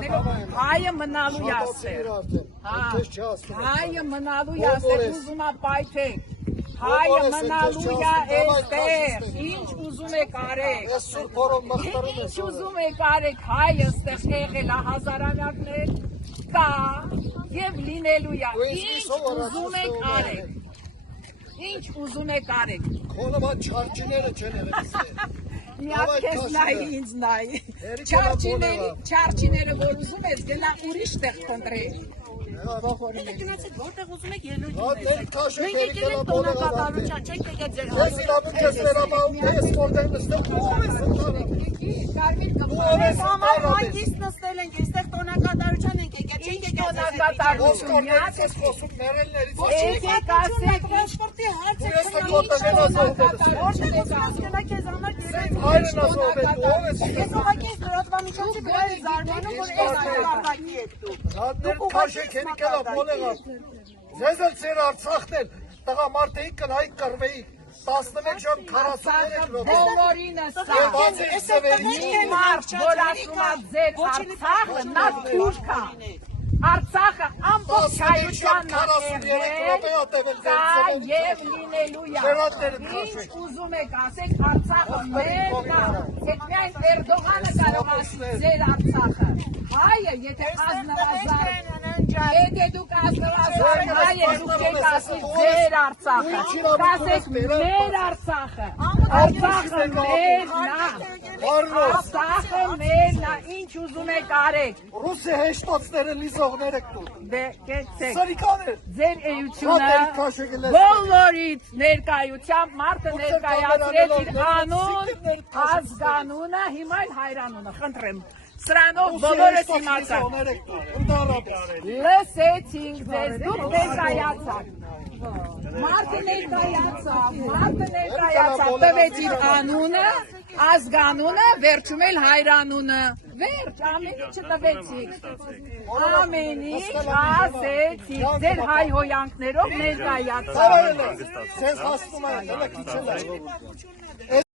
անելով հայը մնալու ասել։ Հայը մնալու ասել, ուզում է պայթեք։ Հայը մնալու այստեղ, ինչ ուզում եք արեք, ինչ ուզում եք արեք, հայը ստեղ եղել է հազարամյակներ, կա և լինելու է, ինչ ուզում եք արեք, ինչ ուզում եք արեք։ Քոնովա չարչիները չեն եղել։ Մի հատ քեզ նայի, ինձ նայի, չարչիները որ ուզում ես, գնա ուրիշ տեղ կոնտրել։ Գնացեք որտեղ ուզում եք ելույթ ունեցեք։ Մենք եկել ենք տոնակատարության, չենք եկել ձեր Ես իրավունք ես վերաբաղում, ես որտեղ նստել, ով ես ընդհանրը։ Ես համար հանգիստ նստել ենք, այստեղ տոնակատարության ենք եկել, չենք եկել ձեր Օսկար ես ես խոսում ներելներից։ Եկեք ասեք, տրանսպորտի հարց Ես որտեղ են ասողվել։ գնա քեզ համար Այրն ասողվել, ով ես։ Ես ուղղակի լրատվամիջոցի վրա եմ զարմանում, որ այս ապարտակի եք դուք։ Հատներ քաշեք հենիկելա մոլեղա։ Ձեզ էլ ծեր Արցախն էլ տղամարդեիք կնայիք կռվեիք 11 ժամ 43 րոպե։ բոլորինը սա, մի մարդ, որ ասում է ձեր Արցախը, նա թուրք է։ Արցախը ամբողջ հայությանն է կա և լինելու է։ Ինչ ուզում եք ասեք, Արցախը մերն է, եթե միայն Էրդողանը կարող ասի ձեր Արցախը։ Հայը, եթե ազնվազար, եթե դուք ազնվազար հայ եք, դուք եք ասի ձեր Արցախը, կասեք մեր Արցախը, Արցախը մերն է, Արցախը մերն է, ինչ ուզում եք արեք։ Ռուսի հեշտոցները լիզողներ եք դուք։ Դե կեցեք, Սրիկաներ։ ձեր էությունը բոլորից ներկայությամբ մարդը ներկայացրեց իր անուն, ազգանունը, հիմա էլ հայրանունը, խնդրեմ, սրանով բոլորս իմացան, լսեցինք ձեզ, դուք ներկայացաք, մարդը ներկայացավ, տվեց իր անունը, ազգանունը, վերջում էլ հայրանունը, վերջ, ամեն ինչը տվեցիք, ամեն ինչ ասեցիք, ձեր հայ հոյանքներով ներկայացավ։ Ձեզ հասնում է, հելը քիչ էլ է։